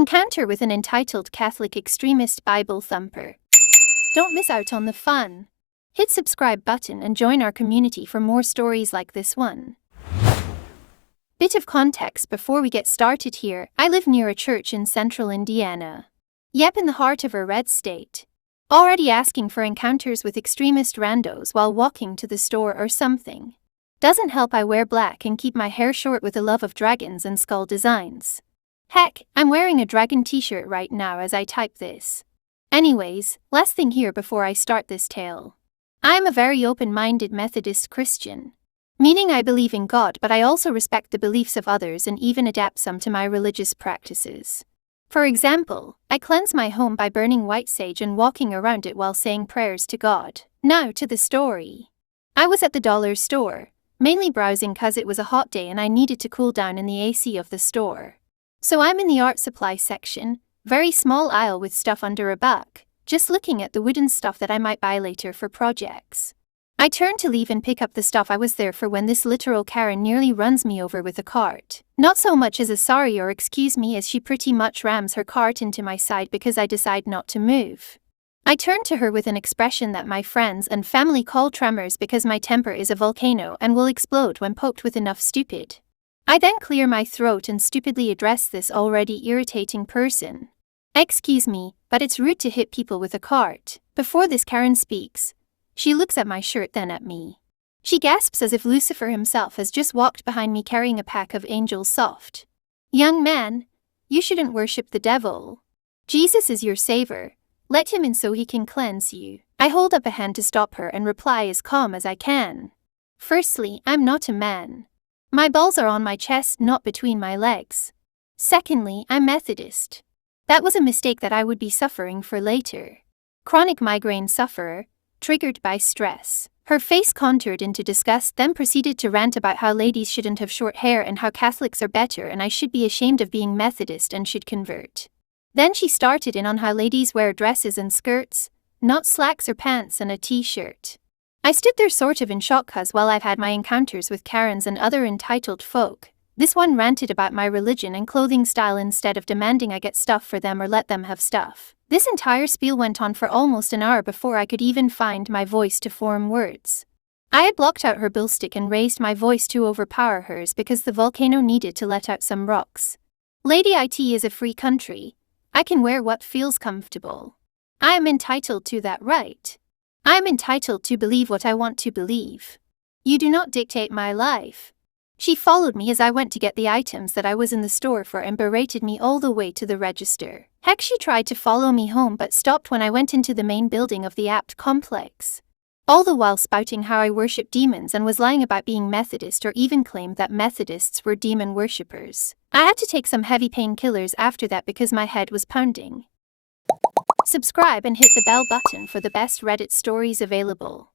Encounter with an entitled Catholic extremist Bible thumper. Don't miss out on the fun. Hit subscribe button and join our community for more stories like this one. Bit of context before we get started here. I live near a church in central Indiana. Yep, in the heart of a red state. Already asking for encounters with extremist randos while walking to the store or something. Doesn't help I wear black and keep my hair short with a love of dragons and skull designs. Heck, I'm wearing a dragon t-shirt right now as I type this. Anyways, last thing here before I start this tale. I'm a very open-minded Methodist Christian. Meaning I believe in God, but I also respect the beliefs of others and even adapt some to my religious practices. For example, I cleanse my home by burning white sage and walking around it while saying prayers to God. Now to the story. I was at the dollar store, mainly browsing cause it was a hot day and I needed to cool down in the AC of the store. So I'm in the art supply section, very small aisle with stuff under a buck, just looking at the wooden stuff that I might buy later for projects. I turn to leave and pick up the stuff I was there for when this literal Karen nearly runs me over with a cart. Not so much as a sorry or excuse me, as she pretty much rams her cart into my side because I decide not to move. I turn to her with an expression that my friends and family call tremors because my temper is a volcano and will explode when poked with enough stupid. I then clear my throat and stupidly address this already irritating person. Excuse me, but it's rude to hit people with a cart. Before this Karen speaks, she looks at my shirt then at me. She gasps as if Lucifer himself has just walked behind me carrying a pack of Angel Soft. Young man, you shouldn't worship the devil. Jesus is your savior. Let him in so he can cleanse you. I hold up a hand to stop her and reply as calm as I can. Firstly, I'm not a man. My balls are on my chest, not between my legs. Secondly, I'm Methodist. That was a mistake that I would be suffering for later. Chronic migraine sufferer, triggered by stress. Her face contoured into disgust, then proceeded to rant about how ladies shouldn't have short hair and how Catholics are better and I should be ashamed of being Methodist and should convert. Then she started in on how ladies wear dresses and skirts, not slacks or pants and a t-shirt. I stood there sort of in shock cause while I've had my encounters with Karens and other entitled folk, this one ranted about my religion and clothing style instead of demanding I get stuff for them or let them have stuff. This entire spiel went on for almost an hour before I could even find my voice to form words. I had blocked out her bill stick and raised my voice to overpower hers because the volcano needed to let out some rocks. Lady IT is a free country. I can wear what feels comfortable. I am entitled to that right. I am entitled to believe what I want to believe. You do not dictate my life. She followed me as I went to get the items that I was in the store for and berated me all the way to the register. Heck, she tried to follow me home but stopped when I went into the main building of the Apt complex. All the while spouting how I worship demons and was lying about being Methodist or even claimed that Methodists were demon worshippers. I had to take some heavy painkillers after that because my head was pounding. Subscribe and hit the bell button for the best Reddit stories available.